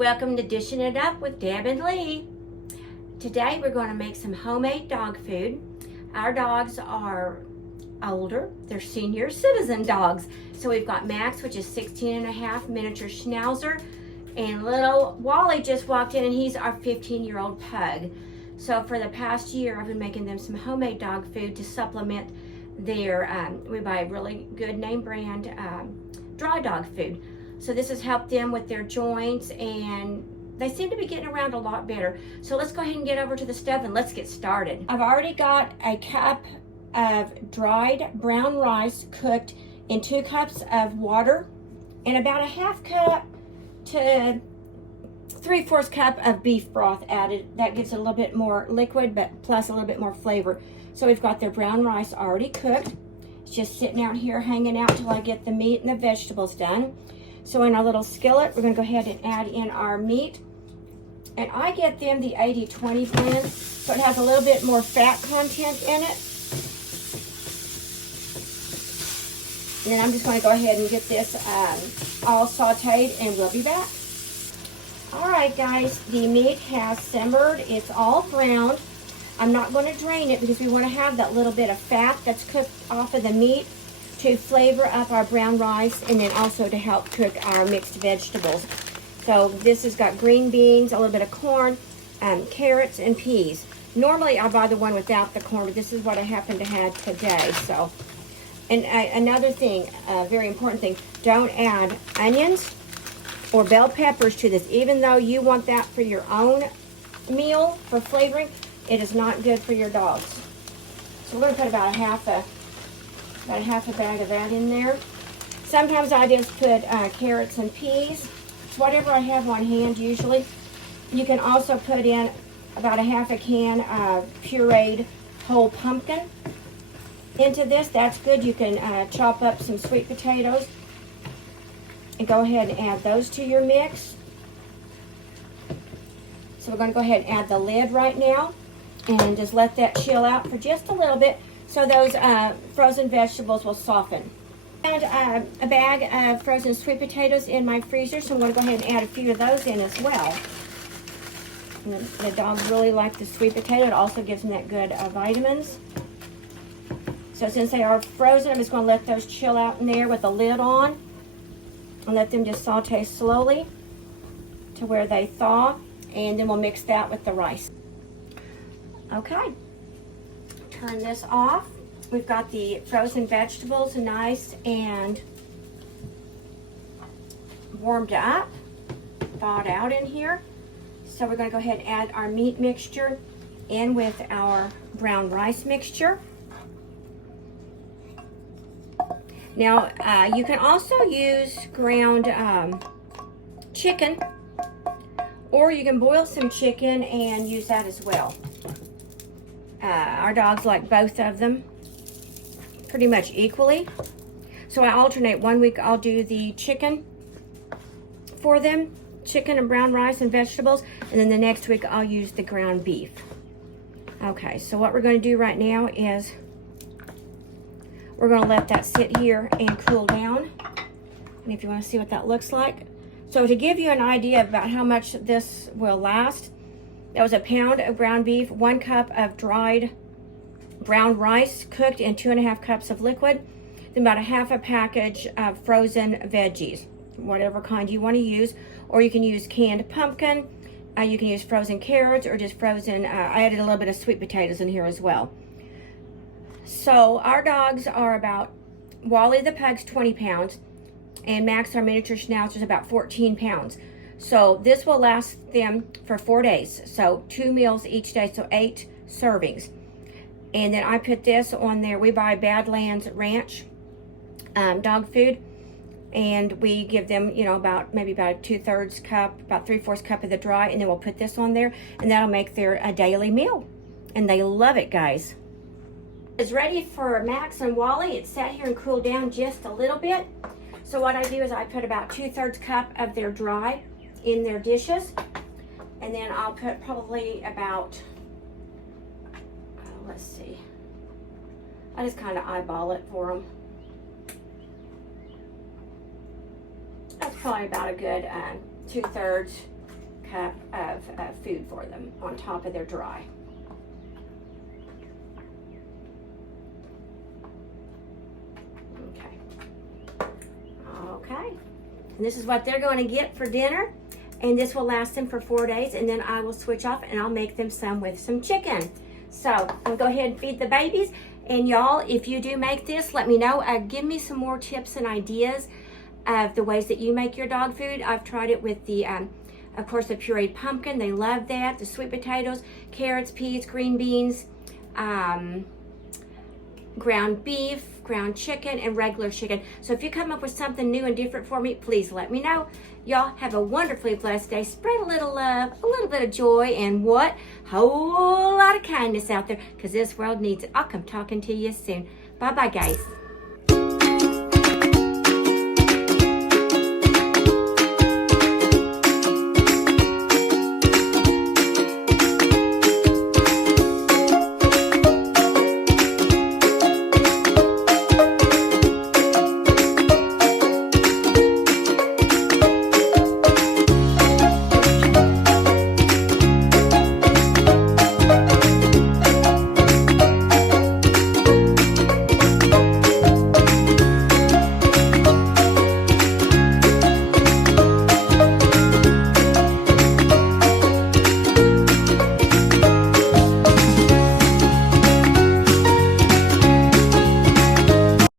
Welcome to Dishing It Up with Deb and Lee. Today we're going to make some homemade dog food. Our dogs are older. They're senior citizen dogs. So we've got Max, which is 16 and a half, miniature schnauzer, and little Wally just walked in and he's our 15-year-old pug. So for the past year I've been making them some homemade dog food to supplement their, we buy really good name brand dry dog food. So this has helped them with their joints and they seem to be getting around a lot better. So let's go ahead and get over to the stove and let's get started. I've already got a cup of dried brown rice cooked in 2 cups of water and about a half cup to 3/4 cup of beef broth added. That gives it a little bit more liquid, but plus a little bit more flavor. So we've got their brown rice already cooked. It's just sitting out here hanging out till I get the meat and the vegetables done. So in our little skillet, we're going to go ahead and add in our meat. And I get them the 80-20 blend, so it has a little bit more fat content in it. And then I'm just going to go ahead and get this all sauteed and we'll be back. Alright guys, the meat has simmered. It's all browned. I'm not going to drain it because we want to have that little bit of fat that's cooked off of the meat to flavor up our brown rice and then also to help cook our mixed vegetables. So this has got green beans, a little bit of corn, carrots, and peas. Normally I buy the one without the corn, but this is what I happen to have today. So, and another thing, a very important thing, don't add onions or bell peppers to this. Even though you want that for your own meal for flavoring, it is not good for your dogs. So we're going to put about a half a bag of that in there. Sometimes I just put carrots and peas. It's whatever I have on hand usually. You can also put in about a half a can of pureed whole pumpkin into this. That's good. You can chop up some sweet potatoes and go ahead and add those to your mix. So we're going to go ahead and add the lid right now and just let that chill out for just a little bit so those frozen vegetables will soften. And a bag of frozen sweet potatoes in my freezer, so I'm going to go ahead and add a few of those in as well. And the dogs really like the sweet potato. It also gives them that good vitamins. So since they are frozen, I'm just going to let those chill out in there with the lid on and let them just saute slowly to where they thaw, and then we'll mix that with the rice. Okay. Turn this off. We've got the frozen vegetables nice and warmed up, thawed out in here. So we're going to go ahead and add our meat mixture in with our brown rice mixture. Now you can also use ground chicken, or you can boil some chicken and use that as well. Our dogs like both of them pretty much equally. So I alternate. One week I'll do the chicken for them, chicken and brown rice and vegetables, and then the next week I'll use the ground beef. Okay, so what we're going to do right now is we're going to let that sit here and cool down. And if you want to see what that looks like. So to give you an idea about how much this will last, that was a pound of ground beef, 1 cup of dried brown rice cooked in 2.5 cups of liquid, then about a half a package of frozen veggies, whatever kind you want to use, or you can use canned pumpkin, you can use frozen carrots, or just frozen, I added a little bit of sweet potatoes in here as well. So our dogs are about, Wally the pug's 20 pounds, and Max, our miniature schnauzer, is about 14 pounds. So this will last them for 4 days. So 2 meals each day, so 8 servings. And then I put this on there. We buy Badlands Ranch dog food, and we give them, you know, maybe about a 2/3 cup, about 3/4 cup of the dry, and then we'll put this on there, and that'll make their a daily meal. And they love it, guys. It's ready for Max and Wally. It's sat here and cooled down just a little bit. So what I do is I put about 2/3 cup of their dry in their dishes, and then I'll put probably about, let's see, I just kind of eyeball it for them. That's probably about a good 2/3 cup of food for them on top of their dry. Okay, and this is what they're going to get for dinner, and this will last them for 4 days, and then I will switch off and I'll make them some with some chicken. So I'll go ahead and feed the babies, and y'all, if you do make this, let me know. Give me some more tips and ideas of the ways that you make your dog food. I've tried it with the, of course, the pureed pumpkin. They love that. The sweet potatoes, carrots, peas, green beans, ground beef, ground chicken, and regular chicken. So if you come up with something new and different for me, please let me know. Y'all have a wonderfully blessed day. Spread a little love, a little bit of joy, and what? Whole lot of kindness out there, because this world needs it. I'll come talking to you soon. Bye-bye, guys.